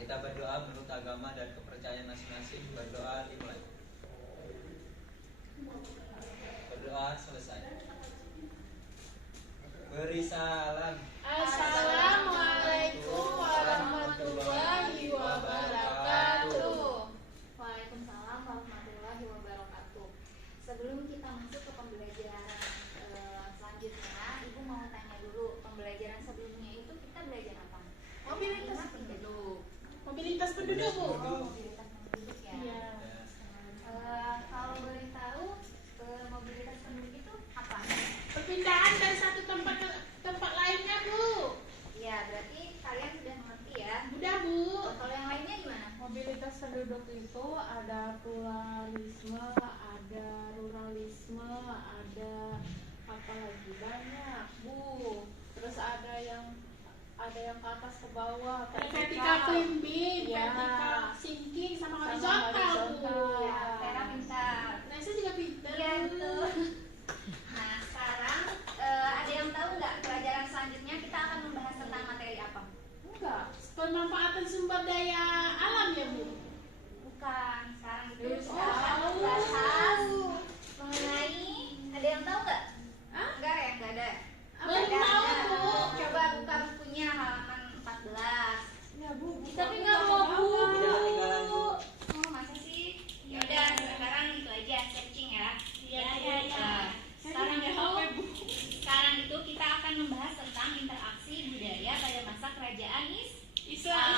Kita berdoa menurut agama dan kepercayaan masing-masing. Berdoa dimulai. Berdoa selesai. Beri salam. Assalamualaikum warahmatullahi wabarakatuh. Waalaikumsalam warahmatullahi wabarakatuh. Sebelum kita masuk ke pembelajaran selanjutnya, Ibu mau tanya dulu, pembelajaran sebelumnya itu kita belajar apa? Mobilitas penduduk. Mobilitas penduduk, Bu. Mobilitas penduduk ya. Iya. Kalau boleh tahu, mobilitas penduduk itu apa? Perpindahan dari satu tempat ke tempat lainnya, Bu. Ya, berarti kalian sudah mengerti ya. Udah, Bu. Kalau yang lainnya gimana? Mobilitas penduduk itu ada pluralisme, ada ruralisme, ada apa lagi banyak, Bu. Terus ada yang ke atas ke bawah, Vertikal climbing, Ya. vertikal sinking, sama horizontal, Bu. Ya, Vera pintar. Nah, saya juga pintar. Iya, betul. Nah, sekarang ada yang tahu nggak pelajaran selanjutnya kita akan membahas tentang materi apa? enggak. Pemanfaatan sumber daya alam ya, Bu. Bukan, sekarang itu Yes, kita akan tahu. membahas mengenai, ada yang tahu nggak? Hah? Enggak ya, nggak ada. Belum Ada, tahu, ada. Bu. Coba buka bukunya halaman 14. Ya, Bu. Tapi nggak mau, Bu. Tidak ketinggalan, Bu. Oh, masa sih? Ya udah, sekarang itu aja searching ya. Iya. Sekarang Saya itu, HP, Bu. sekarang itu kita akan membahas tentang interaksi budaya pada masa kerajaan Islam.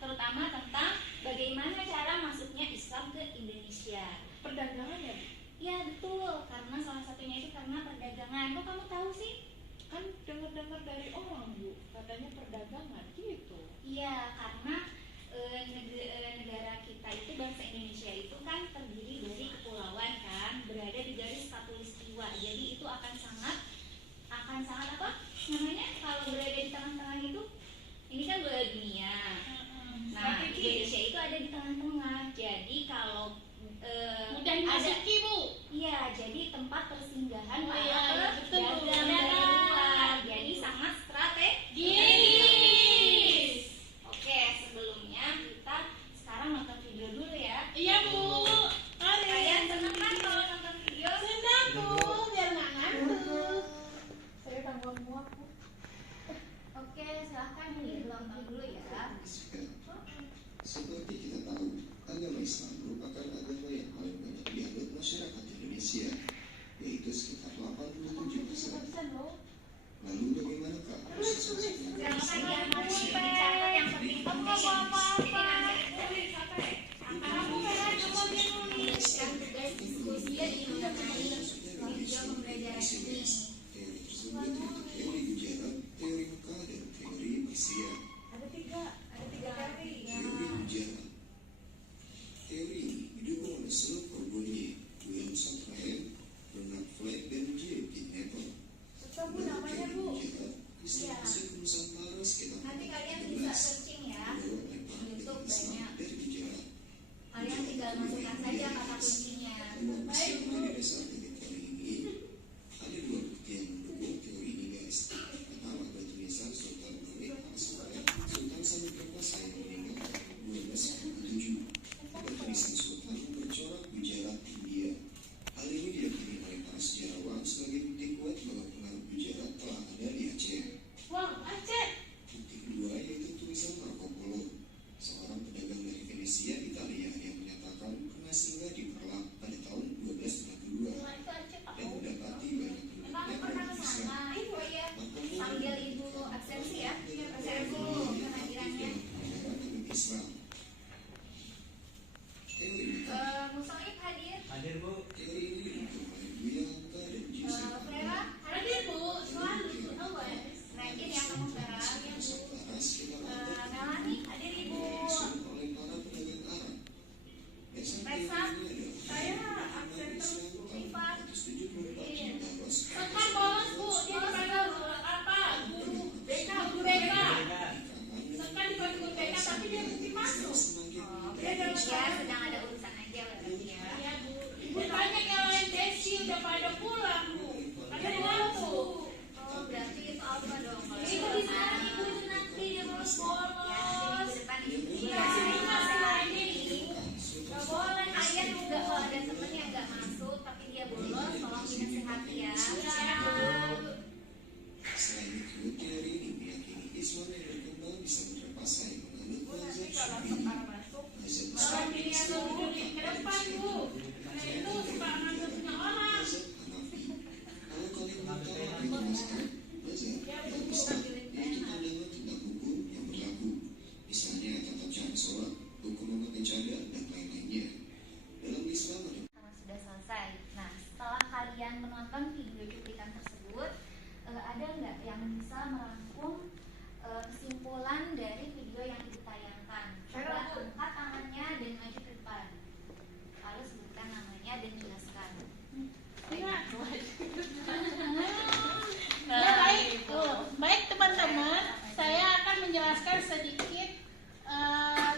terutama tentang bagaimana cara masuknya Islam ke Indonesia. Perdagangan ya, Bu? Ya betul, karena salah satunya itu karena perdagangan. Kok kamu tahu sih? Kan dengar-dengar dari orang, Bu, katanya perdagangan gitu. Iya, karena negara kita itu, bangsa Indonesia itu kan terdiri dari kepulauan kan, berada di garis khatulistiwa. Jadi itu akan sangat apa namanya, kalau berada di tengah-tengah itu, ini kan bola dunia. Nah, Indonesia itu ada di tengah-tengah. Jadi kalau Mudah dimasuki, Bu. iya, jadi tempat persinggahan Oh, para iya, betul, Bu. pedagang dari luar. Jadi sangat strategis. Gini.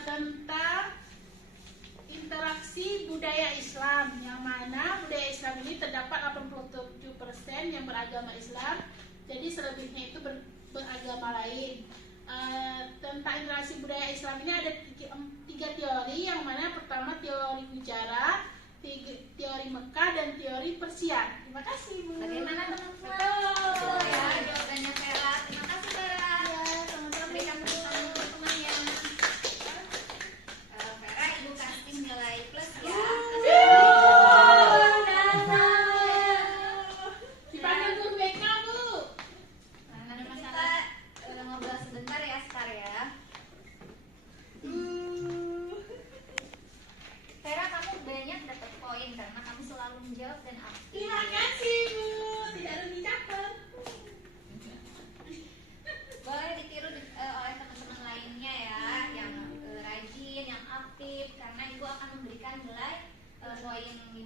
tentang interaksi budaya Islam, yang mana budaya Islam ini terdapat 87% yang beragama Islam, jadi selebihnya itu beragama lain. Tentang interaksi budaya Islam ini ada tiga teori, yang mana pertama teori Gujarat, teori Mekah, dan teori Persia. Terima kasih, Bu. Bagaimana teman-teman? Ya, jawabannya Vera. Terima kasih Vera. Ya, teman-teman. Berikan tepuk tangan untuk temannya. Vera, Ibu kasih nilai plus ya. Dipanggil guru BK, Bu. Nah, kita ngobrol sebentar ya, Sekar ya. Vera, kamu banyak dapat poin karena kamu selalu menjawab dan aktif. Terima kasih, Bu. Tidak ada dicatat. Boleh ditiru oleh teman-teman lainnya ya, yang rajin, yang aktif, karena Ibu akan memberikan nilai poin 5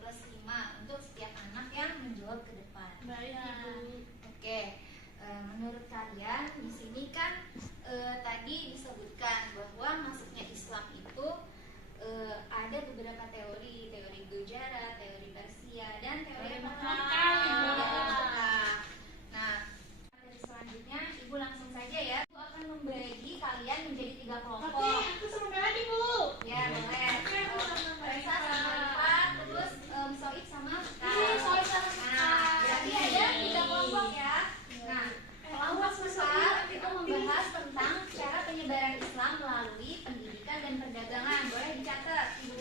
plus 5 untuk setiap anak yang menjawab ke depan. Baik, Ibu. Oke, menurut kalian di sini kan tadi disebutkan bahwa masuknya Islam itu ada beberapa teori Gujarat, teori Persia, dan teori Mekah. Nah, dari selanjutnya Ibu langsung saja ya. Ibu akan membagi kalian menjadi 3 Tapi kelompok. aku sama Melani, Bu. Ya, boleh. Reza sama Rifat, terus Soib sama Sekar. Soib sama Sekar. Nah, berarti ada 3 kelompok ya. Nah, kelompok Sekar itu membahas tentang cara penyebaran Islam melalui pendidikan dan perdagangan. Boleh dicatat di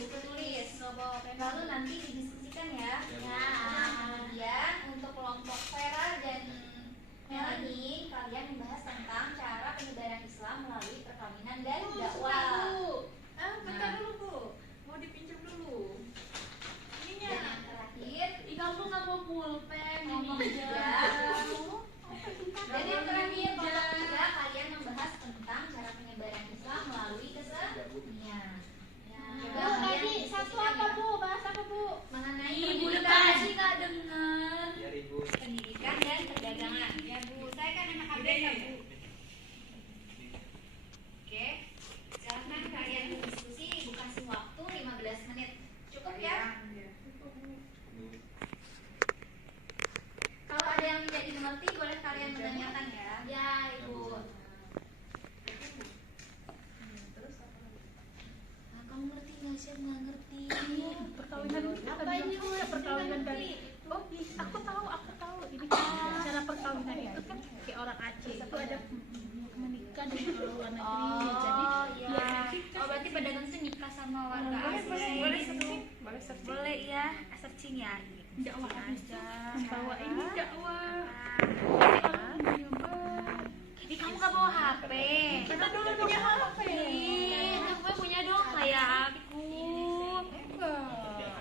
buku tulis. Lalu nanti didiskusikan ya. Nah, kemudian untuk kelompok Vera dan Melanie, kalian membahas tentang cara penyebaran Islam melalui perkawinan dan dakwah. Bentar dulu, Bu. Mau dipinjam dulu. Ininya. Dan yang terakhir, Kamu nggak mau pulpen, kelompok tiga. Dan yang terakhir, kelompok tiga, kalian membahas tentang cara penyebaran Islam melalui kesenian. Bu, tadi satu apa, Bu? Bahas apa, Bu? Mengenai Ibu pendidikan, depan. nggak dengar. Biar Ibu. Pendidikan dan perdagangan. Ya Bu, saya kan anak ABK Bu. Oke, silakan kalian berdiskusi. Ibu kasih waktu 15 menit. Cukup ya? Kalau ada yang tidak dimengerti, boleh kalian menanyakan ya. Ya Ibu. Kamu ngerti nggak sih? Nggak ngerti. Perkawinan apa ini, Bu? Perkawinan dari aku tahu ini cara perkawinan itu kan kayak orang Aceh itu ada menikah dengan orang luar negeri, jadi iya. Berarti pedagang itu nikah sama warga asli. Boleh searching. Boleh ya, searching ya. dakwah aja, membawa ini dakwah. Jadi kamu gak bawa HP? Kita dulu punya HP. Gue punya dong kayak aku.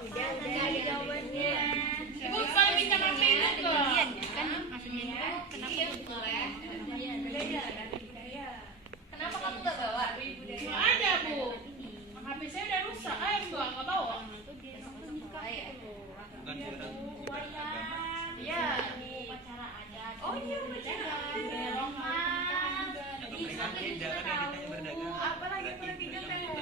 Udah ada jawabannya. Ibu kalau minta HP itu Kemudian kan maksudnya itu kan kenapa boleh? Kenapa kamu gak bawa? nggak ada, Bu. HP saya udah rusak, nggak bawa. Bukan orang beragama. Iya. Upacara adat. Oh iya, upacara adat. Di Islam kita tahu. Apalagi perdagangan.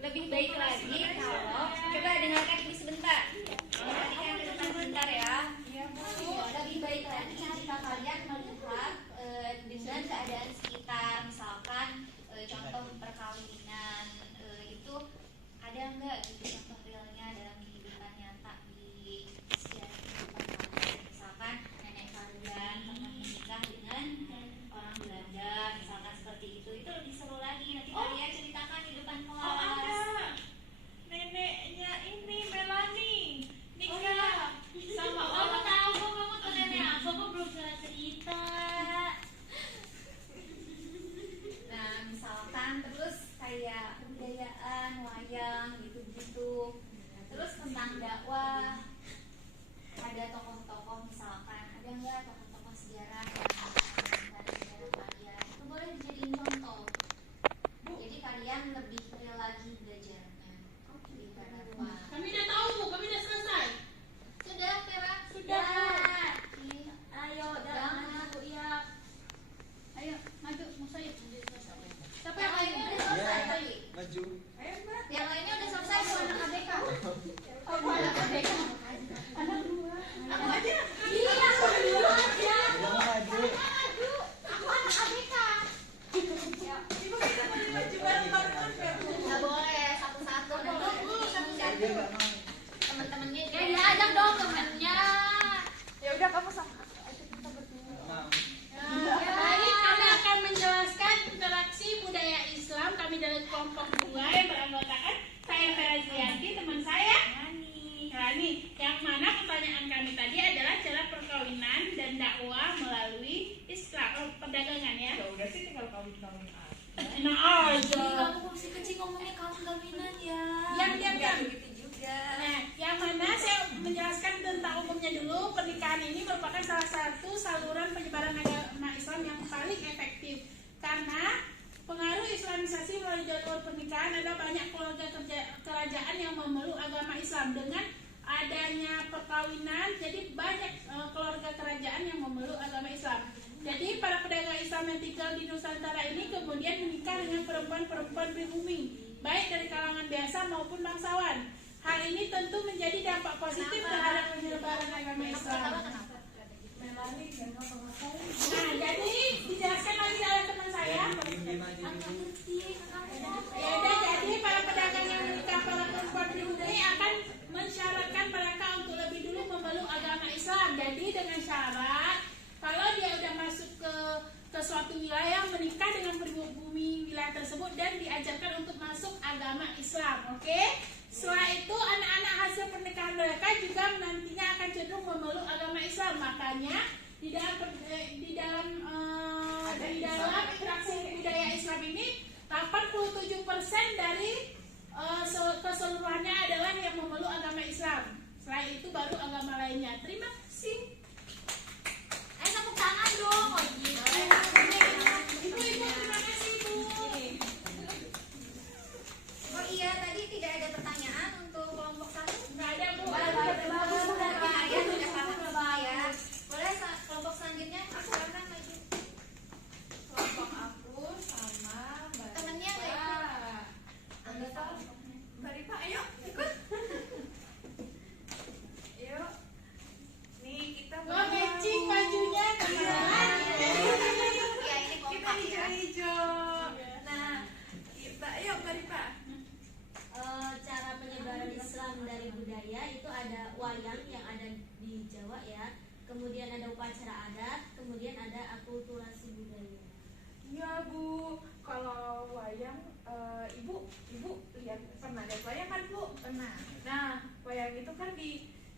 Lebih baik lagi kalau coba dengarkan ini sebentar. Perhatikan ke depan sebentar ya. Lebih baik lagi jika kalian melihat dengan keadaan sekitar, misalkan contoh perkawinan itu ada nggak gitu contoh realnya dalam kehidupan nyata di sejarah kehidupan kalian. Misalkan nenek kalian pernah menikah dengan orang Belanda, misalkan seperti itu lebih seru lagi. Nanti kalian ceritakan di depan kelas. Oh, ada. Neneknya ini Melanie nikah sama Kamu orang. tahu kamu tuh nenek aku belum pernah cerita. kelompok 2 yang beranggotakan saya Ferazianti, teman saya Rani. Yang mana pertanyaan kami tadi adalah cara perkawinan dan dakwah melalui Islam, perdagangan ya. Ya udah sih tinggal kawin-kawin aja. Nah aja. Kamu masih kecil ngomongnya kawinan ya. Yang Begitu juga. Nah, yang mana saya menjelaskan tentang umumnya dulu. Pernikahan ini merupakan salah satu saluran penyebaran agama Islam yang paling efektif karena pengaruh Islamisasi melalui jalur pernikahan. Ada banyak keluarga kerajaan yang memeluk agama Islam. Dengan adanya perkawinan, jadi banyak keluarga kerajaan yang memeluk agama Islam. Jadi para pedagang Islam yang tinggal di Nusantara ini kemudian menikah dengan perempuan-perempuan pribumi, baik dari kalangan biasa maupun bangsawan. Hal ini tentu menjadi dampak positif terhadap penyebaran agama Islam. Nah, jadi dijelaskan lagi oleh teman saya. Ya udah, jadi para pedagang yang menikah para perempuan pribumi akan mensyaratkan mereka untuk lebih dulu memeluk agama Islam. Jadi dengan syarat kalau dia udah masuk ke suatu wilayah, menikah dengan pribumi wilayah tersebut dan diajarkan untuk masuk agama Islam. Oke? Setelah itu anak-anak hasil pernikahan mereka juga nantinya akan cenderung memeluk agama Islam. Makanya di dalam interaksi budaya Islam ini 87% dari keseluruhannya adalah yang memeluk agama Islam. Setelah itu baru agama lainnya. Terima kasih. Tepuk tangan dong. Oh gitu. Ibu, terima kasih Ibu. Oh iya, tadi tidak ada pertanyaan untuk kelompok 1. Nggak ada Bu. Ya. Boleh kelompok selanjutnya? Aku akan maju. Kelompok aku sama Mbak Temennya nggak Rifa. ikut? Anggota. Mbak Rifa, ayo ikut. Yuk. Nih kita Oh, matching bajunya kenalan. Ya ini kita kompak ya. hijau-hijau. Nah, Mbak, ayo Mbak Rifa. Cara penyebaran Islam dari budaya itu ada wayang yang ada di Jawa ya, kemudian ada upacara adat, kemudian ada akulturasi budaya. Ya Bu, kalau wayang, ibu lihat pernah lihat wayang kan Bu? Pernah. Nah, wayang itu kan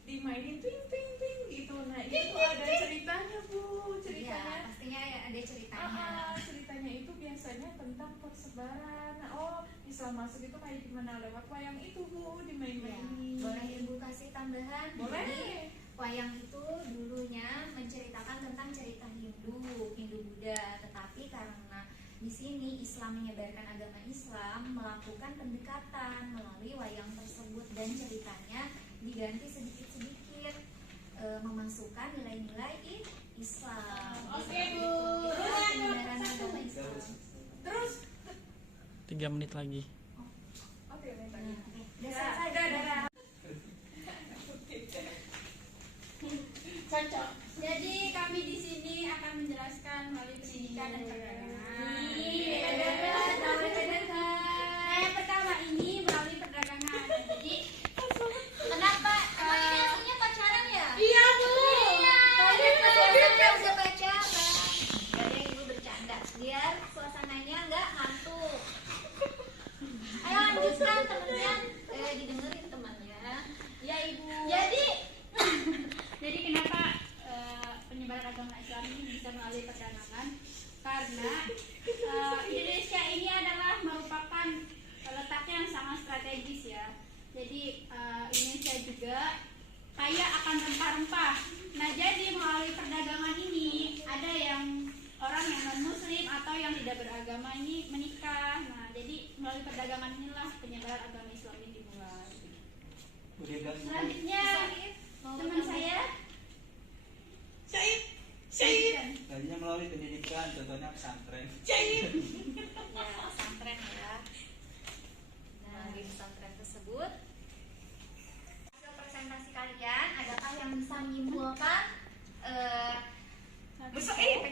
dimainin ting ting ting gitu. Nah itu ada ceritanya Bu, Iya, ceritanya. pastinya ada ceritanya. Ceritanya itu biasanya tentang persebaran. Oh, Islam masuk itu kayak gimana lewat wayang itu Bu, Ya, dimain-mainin. boleh Ibu kasih tambahan? Boleh. Jadi, wayang itu dulunya menceritakan tentang cerita Hindu Buddha, tetapi karena di sini Islam menyebarkan agama Islam, melakukan pendekatan melalui wayang tersebut dan ceritanya diganti sedikit-sedikit, memasukkan nilai-nilai Islam. Oke, Bu. Itulah penyebaran agama Islam. Terus 3 menit lagi. oke, baik. Udah selesai, udah. Cocok. Jadi kami di sini akan menjelaskan melalui pendidikan dan perdagangan. Nah, yang pertama ini melalui perdagangan. Jadi Kenapa? Emang ini aslinya pacaran ya? Iya Bu. Tadi udah pacaran. Jadi Ibu bercanda biar suasananya nggak ngantuk. Ayo lanjutkan temennya. Didengerin temannya. ya Ibu. Jadi Kenapa penyebaran agama Islam ini bisa melalui perdagangan? Karena Indonesia ini adalah merupakan letaknya yang sangat strategis ya. Jadi Indonesia juga kaya akan rempah-rempah. Nah, jadi melalui perdagangan ini ada yang orang yang non muslim atau yang tidak beragama ini menikah. Nah, jadi melalui perdagangan inilah penyebaran agama Islam ini dimulai. Selanjutnya teman saya Syahid. Tadinya melalui pendidikan, contohnya pesantren. Syahid. ya pesantren ya. Nah di pesantren tersebut hasil presentasi kalian adakah yang bisa menyimpulkan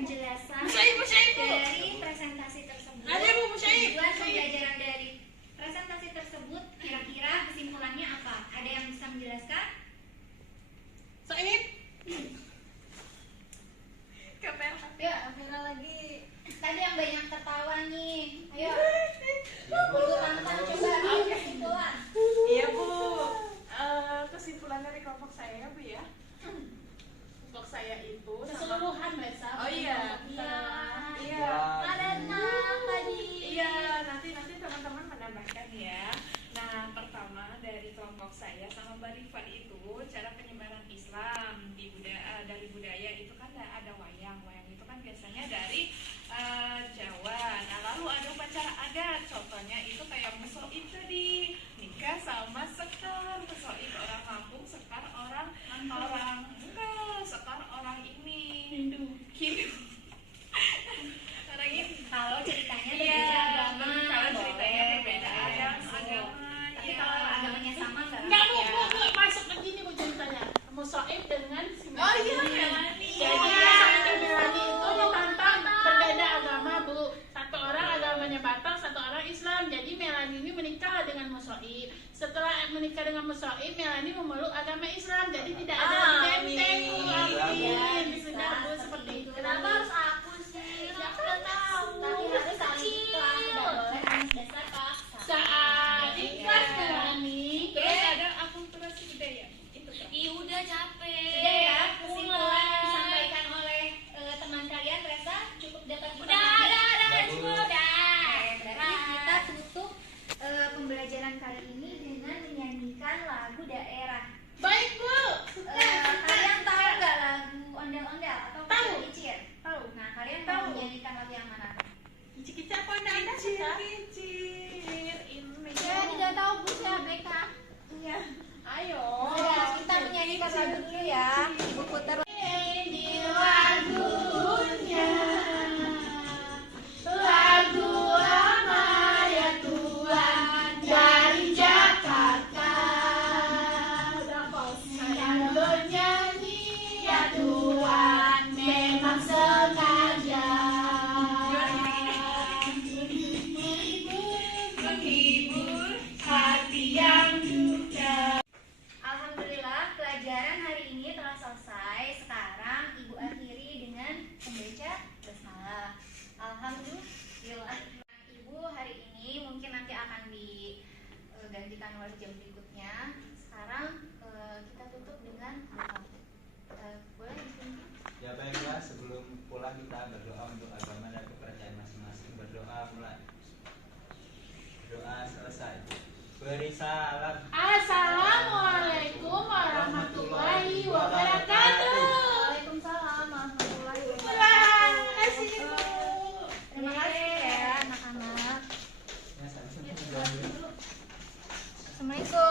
penjelasan dari presentasi tersebut? Ada, Bu, Musyaib. Tujuan pembelajaran dari presentasi tersebut kira-kira kesimpulannya apa? Ada yang bisa menjelaskan? Syahid. Ya, Vera lagi. Tadi yang banyak tertawa nih. Soib. Setelah menikah dengan Mas Soib, Melani memeluk agama Islam. Jadi tidak ada benteng. Amin. Bismillah seperti itu. Kenapa harus aku sih? Aku udah tahu. Tapi harus saling ikhlas, tidak boleh atas dasar paksa. Saat ikhlas Melani. Terus ada akulturasi budaya. Itu kan. Ih, udah capek. Sudah ya, Kesimpulan yang disampaikan oleh teman kalian Reza cukup dapat kita. Udah Udah, semua Bu. udah. Berarti kita tutup pembelajaran kali ini dengan menyanyikan lagu daerah. Baik Bu. Kalian tahu nggak lagu ondel-ondel atau Tahu. kicir? Tahu. Nah, kalian Tahu. mau menyanyikan lagu yang mana? Kita apa anda Kicir ini. Saya tidak tahu Bu, saya BK. Iya. Ayo. Kita menyanyikan lagu dulu ya. Ibu putar. Ini lagunya, lagu lama ya Tuhan dari Jakarta. Yang bernyanyi ya Tuhan memang sengaja. Menghibur hati yang duka. Alhamdulillah pelajaran hari ini telah selesai. Sekarang Ibu akhiri dengan membaca basmalah. Alhamdulillah. Ibu hari ini mungkin nanti akan digantikan oleh jam berikutnya. Sekarang kita tutup dengan boleh disini? Ya baiklah, sebelum pulang kita berdoa untuk agama dan kepercayaan masing-masing. Berdoa mulai. Doa selesai. Beri salam. Assalamualaikum warahmatullahi wabarakatuh. Waalaikumsalam warahmatullahi Terima kasih Bu. Terima kasih ya anak-anak. Ya, sama-sama. Assalamualaikum.